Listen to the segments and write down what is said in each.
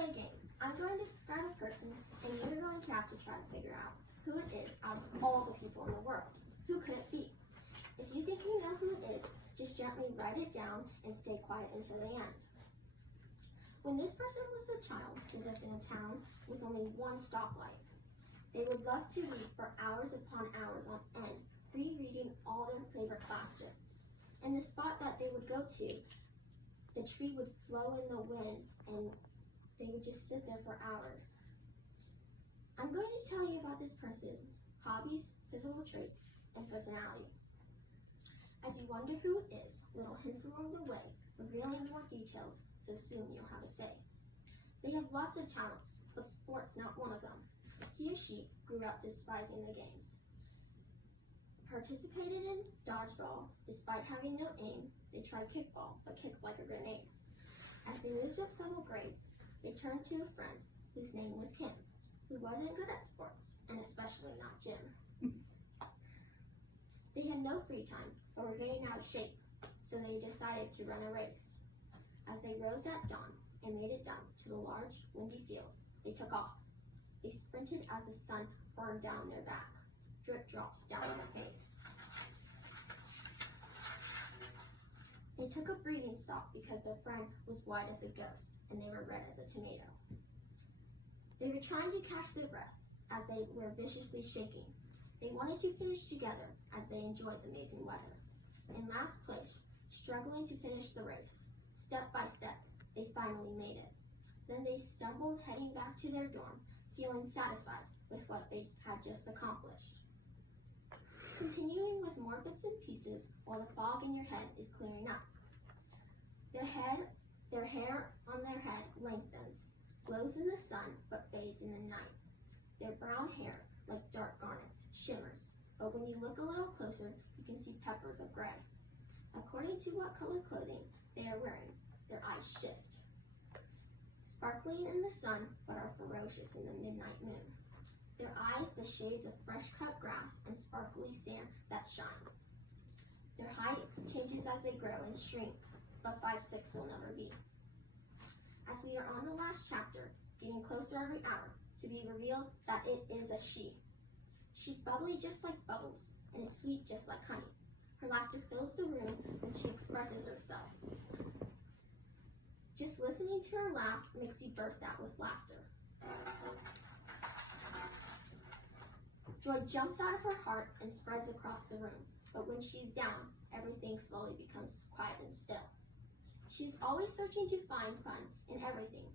play a game. I'm going to describe a person, and you're going to have to try to figure out who it is out of all the people in the world. Who could it be? If you think you know who it is, just gently write it down and stay quiet until the end. When this person was a child, they lived in a town with only one stoplight. They would love to read for hours upon hours on end, rereading all their favorite classics. And the spot that they would go to, the tree would flow in the wind and they would just sit there for hours. I'm going to tell you about this person's hobbies, physical traits, and personality. As you wonder who it is, little hints along the way, revealing more details, so soon you'll have a say. They have lots of talents, but sport's not one of them. He or she grew up despising the games. Participated in dodgeball, despite having no aim. They tried kickball, but kicked like a grenade. As they moved up several grades, they turned to a friend, whose name was Kim, who wasn't good at sports, and especially not gym. They had no free time, but were getting out of shape, so they decided to run a race. As they rose at dawn and made it down to the large, windy field, they took off. They sprinted as the sun burned down their back, drip drops down their face. They took a breathing stop because their friend was white as a ghost and they were red as a tomato. They were trying to catch their breath as they were viciously shaking. They wanted to finish together as they enjoyed the amazing weather. In last place, struggling to finish the race, step by step, they finally made it. Then they stumbled heading back to their dorm, feeling satisfied with what they had just accomplished. Continuing with more bits and pieces while the fog in your head is clearing up. Their hair on their head lengthens, glows in the sun but fades in the night. Their brown hair, like dark garnets, shimmers, but when you look a little closer, you can see peppers of gray. According to what color clothing they are wearing, their eyes shift. Sparkling in the sun, but are ferocious in the midnight moon. Their eyes the shades of fresh-cut grass and sparkly sand that shines. Their height changes as they grow and shrink, but 5'6" will never be. As we are on the last chapter, getting closer every hour, to be revealed that it is a she. She's bubbly just like bubbles, and is sweet just like honey. Her laughter fills the room when she expresses herself. Just listening to her laugh makes you burst out with laughter. Joy jumps out of her heart and spreads across the room, but when she's down, everything slowly becomes quiet and still. She's always searching to find fun in everything,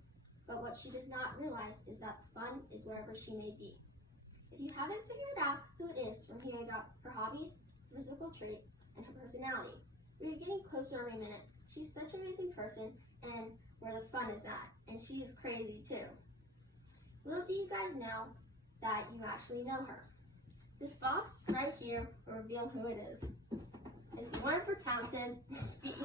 but what she does not realize is that the fun is wherever she may be. If you haven't figured out who it is from hearing about her hobbies, physical trait, and her personality, we are getting closer every minute. She's such an amazing person, and where the fun is at, and she is crazy too. Little do you guys know that you actually know her. This box right here will reveal who it is. It's the one for talented speak.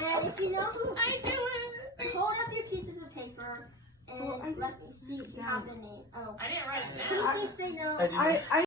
And if you know who, I do it. Hold up your pieces of paper and let me see if you have the name. Oh, I didn't write it down. Who thinks they know? I